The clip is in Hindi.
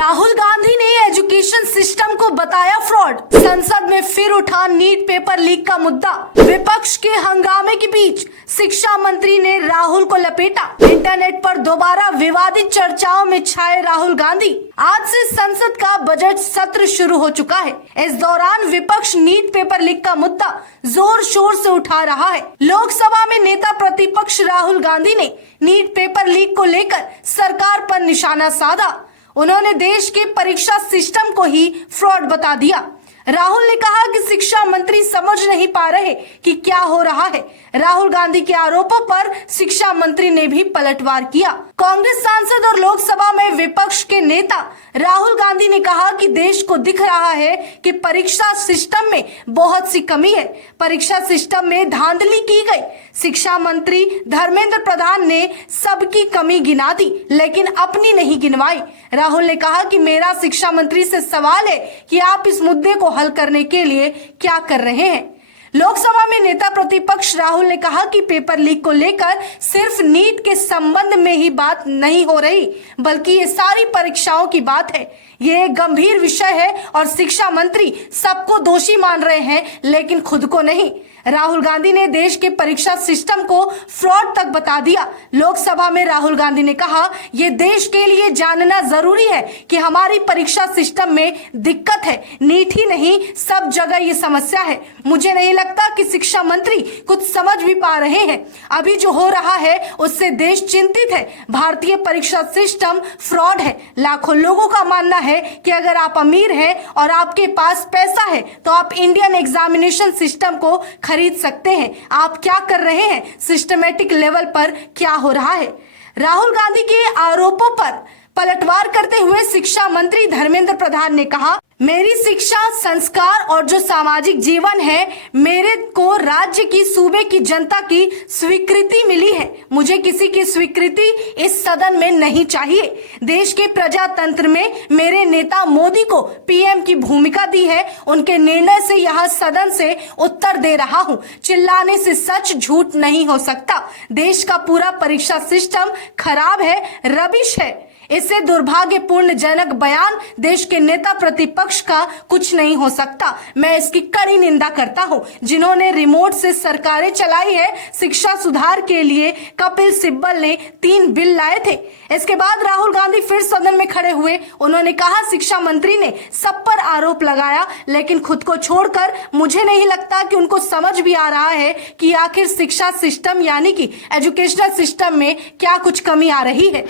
राहुल गांधी ने एजुकेशन सिस्टम को बताया फ्रॉड। संसद में फिर उठा नीट पेपर लीक का मुद्दा। विपक्ष के हंगामे के बीच शिक्षा मंत्री ने राहुल को लपेटा। इंटरनेट पर दोबारा विवादित चर्चाओं में छाए राहुल गांधी। आज से संसद का बजट सत्र शुरू हो चुका है। इस दौरान विपक्ष नीट पेपर लीक का मुद्दा जोर शोर से उठा रहा है। लोकसभा में नेता प्रतिपक्ष राहुल गांधी ने नीट पेपर लीक को लेकर सरकार पर निशाना साधा। उन्होंने देश के परीक्षा सिस्टम को ही फ्रॉड बता दिया। राहुल ने कहा कि शिक्षा मंत्री समझ नहीं पा रहे कि क्या हो रहा है। राहुल गांधी के आरोपों पर शिक्षा मंत्री ने भी पलटवार किया। कांग्रेस सांसद और लोकसभा में विपक्ष के नेता राहुल गांधी ने कहा कि देश को दिख रहा है कि परीक्षा सिस्टम में बहुत सी कमी है। परीक्षा सिस्टम में धांधली की गई। शिक्षा मंत्री धर्मेंद्र प्रधान ने सबकी कमी गिना दी, लेकिन अपनी नहीं गिनवाई। राहुल ने कहा कि मेरा शिक्षा मंत्री से सवाल है कि आप इस मुद्दे को हल करने के लिए क्या कर रहे हैं। लोकसभा में नेता प्रतिपक्ष राहुल ने कहा कि पेपर लीक को लेकर सिर्फ नीट के संबंध में ही बात नहीं हो रही, बल्कि ये सारी परीक्षाओं की बात है। ये एक गंभीर विषय है और शिक्षा मंत्री सबको दोषी मान रहे हैं, लेकिन खुद को नहीं। राहुल गांधी ने देश के परीक्षा सिस्टम को फ्रॉड तक बता दिया। लोकसभा में राहुल गांधी ने कहा, ये देश के लिए जानना जरूरी है कि हमारी परीक्षा सिस्टम में दिक्कत है। नीट ही नहीं, सब जगह ये समस्या है। मुझे नहीं लगता कि शिक्षा मंत्री कुछ समझ भी पा रहे हैं। अभी जो हो रहा है उससे देश चिंतित है। भारतीय परीक्षा सिस्टम फ्रॉड है। लाखों लोगों का मानना है कि अगर आप अमीर हैं और आपके पास पैसा है तो आप इंडियन एग्जामिनेशन सिस्टम को खरीद सकते हैं। आप क्या कर रहे हैं? सिस्टमेटिक लेवल पर क्या हो रहा है? राहुल गांधी के आरोपों पर पलटवार करते हुए शिक्षा मंत्री धर्मेंद्र प्रधान ने कहा, मेरी शिक्षा, संस्कार और जो सामाजिक जीवन है, मेरे को राज्य की, सूबे की जनता की स्वीकृति मिली है। मुझे किसी की स्वीकृति इस सदन में नहीं चाहिए। देश के प्रजातंत्र में मेरे नेता मोदी को पीएम की भूमिका दी है। उनके निर्णय से यहाँ सदन से उत्तर दे रहा हूँ। चिल्लाने से सच झूठ नहीं हो सकता। देश का पूरा परीक्षा सिस्टम खराब है, रबिश है। इससे दुर्भाग्यपूर्ण जनक बयान देश के नेता प्रतिपक्ष का कुछ नहीं हो सकता। मैं इसकी कड़ी निंदा करता हूं। जिन्होंने रिमोट से सरकारें चलाई है, शिक्षा सुधार के लिए कपिल सिब्बल ने 3 बिल लाए थे। इसके बाद राहुल गांधी फिर सदन में खड़े हुए। उन्होंने कहा, शिक्षा मंत्री ने सब पर आरोप लगाया, लेकिन खुद को छोड़कर मुझे नहीं लगता कि उनको समझ भी आ रहा है कि आखिर शिक्षा सिस्टम यानी कि एजुकेशनल सिस्टम में क्या कुछ कमी आ रही है।